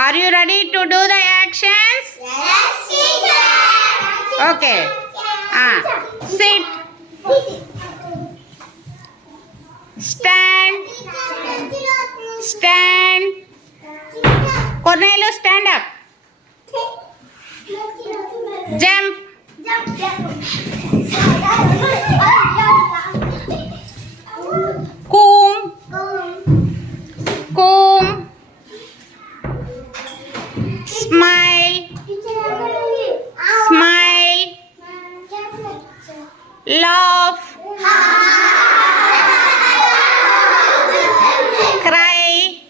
Are you ready to do the actions? Yes, teacher. Okay. Sit. Stand. Stand. Cornelius, stand up. Jump. Comb. Comb. Smile. Smile. Laugh. Cry.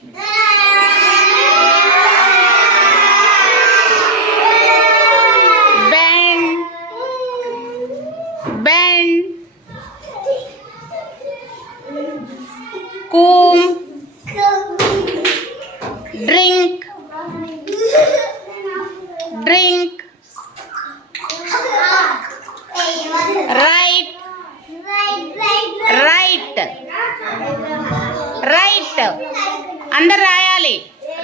Bend. Bend. Comb. Drink. Drink. Write. Write. Write. అందరు రాయాలి.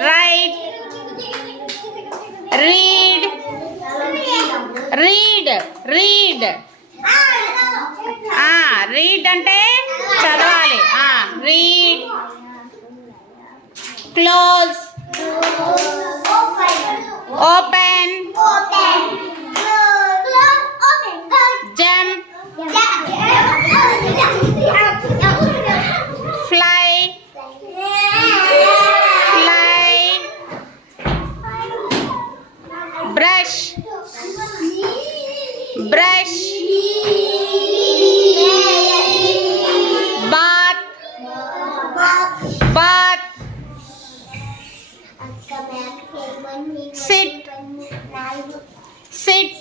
Write. Read. Read. Read. Read అంటే చదవాలి. Read. Close. Open. Jump. Fly. Fly. Brush. Brush. Bath. Bath. Sit. Sit.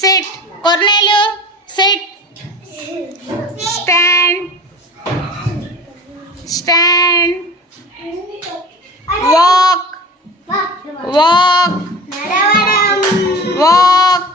Sit. Cornelio, sit. Stand. Stand. Walk. Walk. Walk.